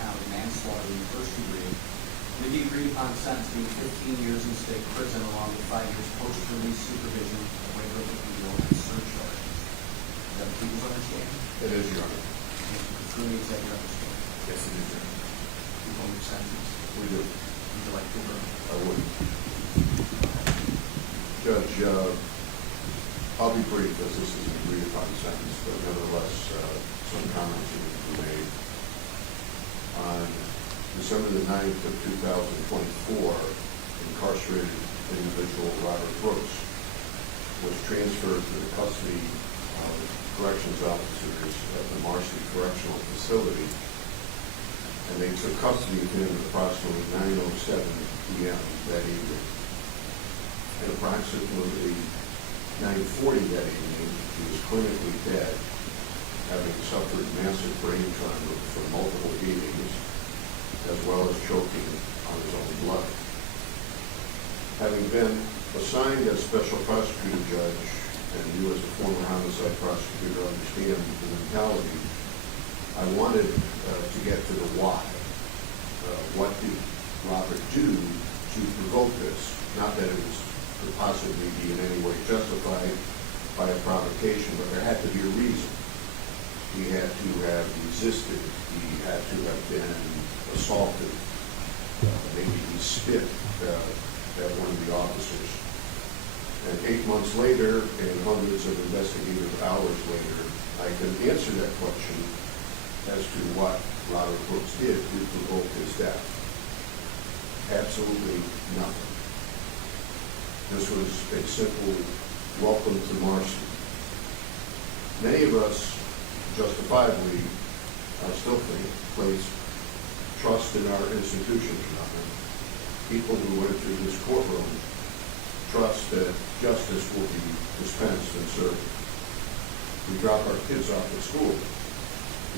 count manslaughter in the first degree. And the agreed upon sentence being 15 years in state prison along with 5 years post-release supervision, a waiver of appeal, and surcharges. Is that the people's understanding? It is, Your Honor. Attorney, is that your understanding? Yes, it is, Your Honor. You hold your sentence. We do. Would you like to confirm? I would. Judge, I'll be brief as this is an agreed upon sentence, but nevertheless, some comments need to be made. On December the 9th of 2024, incarcerated individual Robert Brooks was transferred to the custody of corrections officers at the Marcy Correctional Facility, and they took custody of him at approximately 9:07 p.m. that evening. At approximately 9:40 that evening, he was clinically dead, having suffered massive brain trauma from multiple beatings, as well as choking on his own blood. Having been assigned as special prosecutor judge, and you as a former homicide prosecutor understand the mentality, I wanted to get to the why. What did Robert do to provoke this? Not that it could possibly be in any way justified by a provocation, but there had to be a reason. He had to have resisted. He had to have been assaulted. Maybe he spit at one of the officers. And 8 months later, and hundreds of investigative hours later, I can answer that question as to what Robert Brooks did to provoke his death. Absolutely nothing. This was a simple welcome to Marcy. Many of us, justifiably, I still think, place trust in our institutions. People who enter this courtroom trust that justice will be dispensed and served. We drop our kids off at school.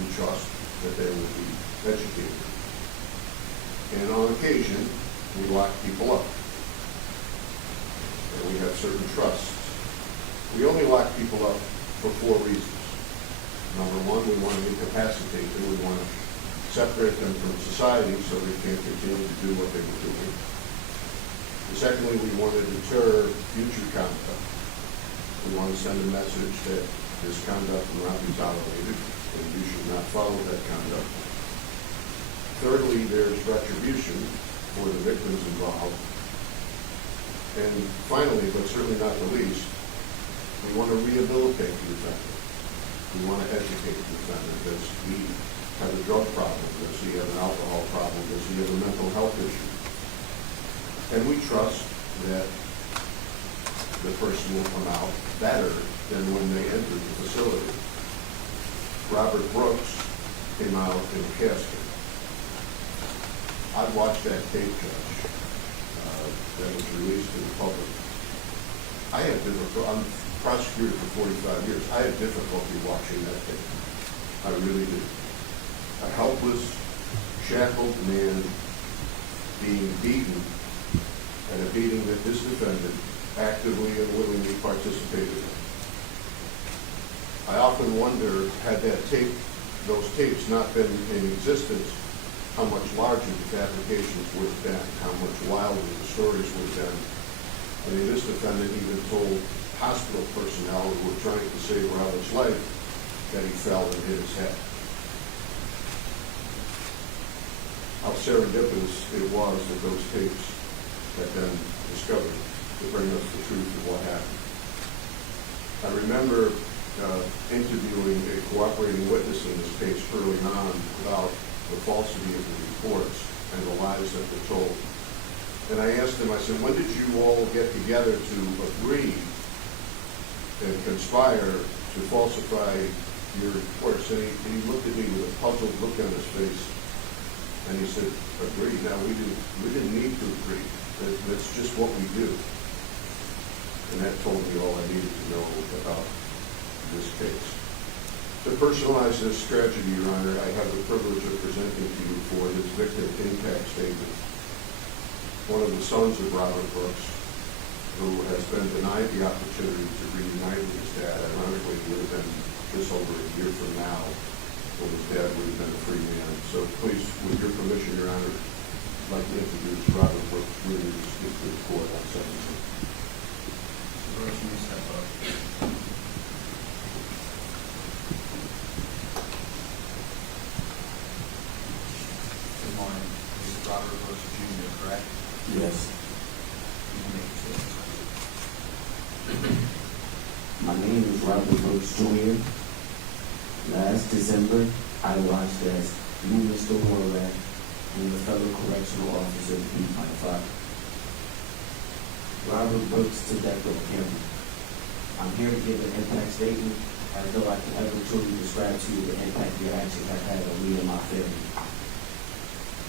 We trust that they will be educated. And on occasion, we lock people up. And we have certain trusts. We only lock people up for 4 reasons. Number one, we want to incapacitate them. We want to separate them from society so they can't continue to do what they were doing. Secondly, we want to deter future conduct. We want to send a message that this conduct will not be tolerated and you should not follow that conduct. Thirdly, there's retribution for the victims involved. And finally, but certainly not the least, we want to rehabilitate the defendant. We want to educate the defendant. Does he have a drug problem? Does he have an alcohol problem? Does he have a mental health issue? And we trust that the person will come out better than when they entered the facility. Robert Brooks came out in a casket. I watched that tape, Judge, that was released to the public. I'm prosecutor for 45 years. I had difficulty watching that tape. I really did. A helpless, shackled man being beaten, and a beating that this defendant actively and willingly participated in. I often wonder, had those tapes not been in existence, how much larger the fabrications would have been, how much wilder the stories would have been. I mean, this defendant even told hospital personnel who were trying to save Robert's life that he fell and hit his head. How serendipitous it was that those tapes had been discovered to bring us the truth of what happened. I remember interviewing a cooperating witness in this case early on about the falsity of the reports and the lies that were told. And I asked him, I said, when did you all get together to agree and conspire to falsify your reports? And he looked at me with a puzzled look on his face, and he said, agree? Now, we didn't need to agree. That's just what we do. And that told me all I needed to know about this case. To personalize this tragedy, Your Honor, I have the privilege of presenting to you for his victim impact statement. One of the sons of Robert Brooks, who has been denied the opportunity to reunite with his dad. Ironically, it would have been just over a year from now when his dad would have been a free man. So Please, with your permission, Your Honor, I'd like to introduce Robert Brooks, Jr., to speak to the court on sentencing. Mr. Brooks, you may step up. Good morning. This is Robert Brooks, Jr., correct? Yes. You can make your statement. My name is Robert Brooks Jr. Last December, I watched as you, Mr. Horvath, and the fellow correctional officer beat my father. Robert Brooks to death row camera. I'm here to give an impact statement as though I can ever truly describe to you the impact your actions have had on me and my family.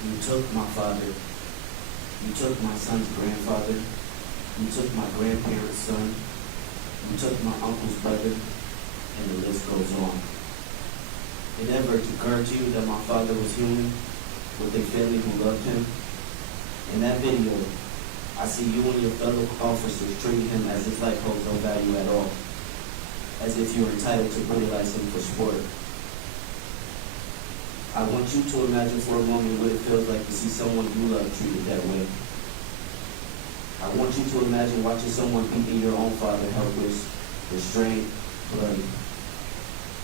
You took my father. You took my son's grandfather. You took my grandparents' son. You took my uncle's brother, and the list goes on. It never occurred to you that my father was human, with a family who loved him. In that video, I see you and your fellow officers treating him as his life holds no value at all, as if you're entitled to brutalize him for sport. I want you to imagine for a moment what it feels like to see someone you love treated that way. I want you to imagine watching someone beating your own father helpless, restrained, bloody.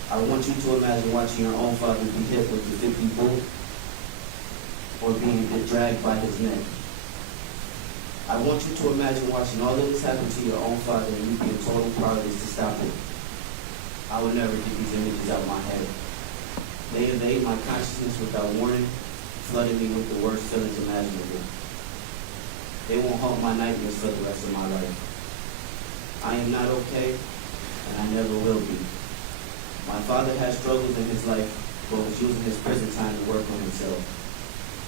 I want you to imagine watching your own father be hit with the 50 bullet or being dragged by his neck. I want you to imagine watching all of this happen to your own father and you being total powerless to stop it. I would never get these images out of my head. They invade my consciousness without warning, flooding me with the worst feelings imaginable. They won't haunt my nightmares for the rest of my life. I am not okay, and I never will be. My father had struggles in his life, but was using his prison time to work on himself.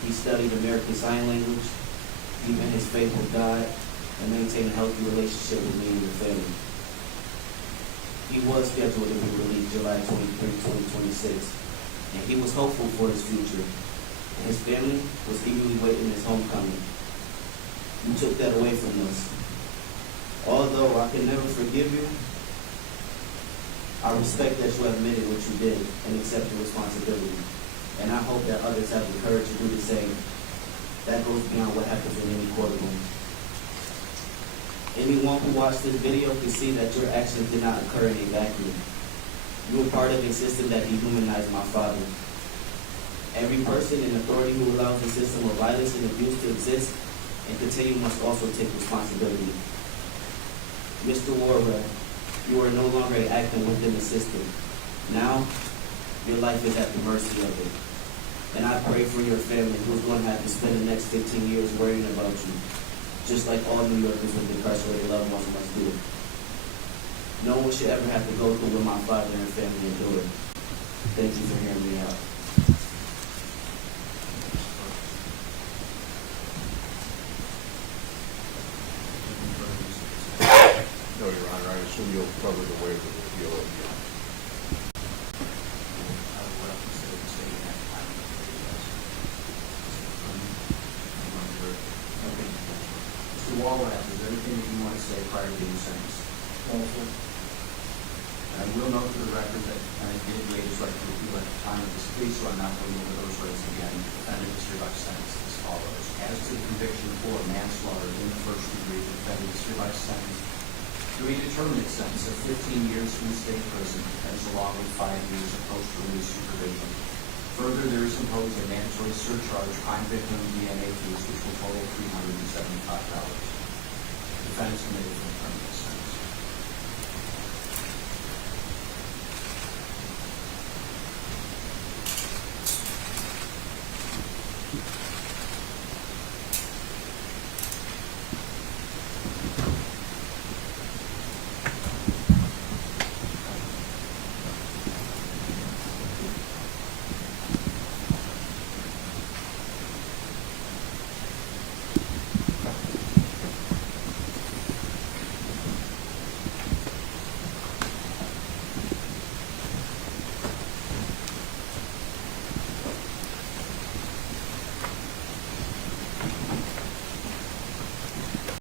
He studied American Sign Language, deepened his faith with God, and maintained a healthy relationship with me and the family. He was scheduled to be released July 23, 2026, and he was hopeful for his future. And his family was eagerly waiting his homecoming. You took that away from us. Although I can never forgive you, I respect that you admitted what you did and accepted responsibility. And I hope that others have the courage to do the same. That goes beyond what happens in any courtroom. Anyone who watched this video can see that your actions did not occur in a vacuum. You were part of a system that dehumanized my father. Every person in authority who allows a system of violence and abuse to exist and continue must also take responsibility. Mr. Warren, you are no longer acting within the system. Now, your life is at the mercy of it. And I pray for your family who's going to have to spend the next 15 years worrying about you, just like all New Yorkers with incarcerated loved ones must do. No one should ever have to go through what my father and family endured. Thank you for hearing me out. No, Your Honor, I assume you'll cover the waiver of appeal at the end. I will let you say the statement at the time. Okay. Mr. Walrath, is there anything that you want to say prior to being sentenced? No, sir. I will note for the record that I did waive his right to appeal at the time of this plea, so I'm not going over those rights again. The defendant is hereby sentenced as follows. As to the conviction for manslaughter in the first degree, the defendant is hereby sentenced to a determinate sentence of 15 years in state prison, that is along with 5 years of post-release supervision. Further, there is imposed a mandatory surcharge crime victim DNA fees, which will total $375. The defendant is committed for the term.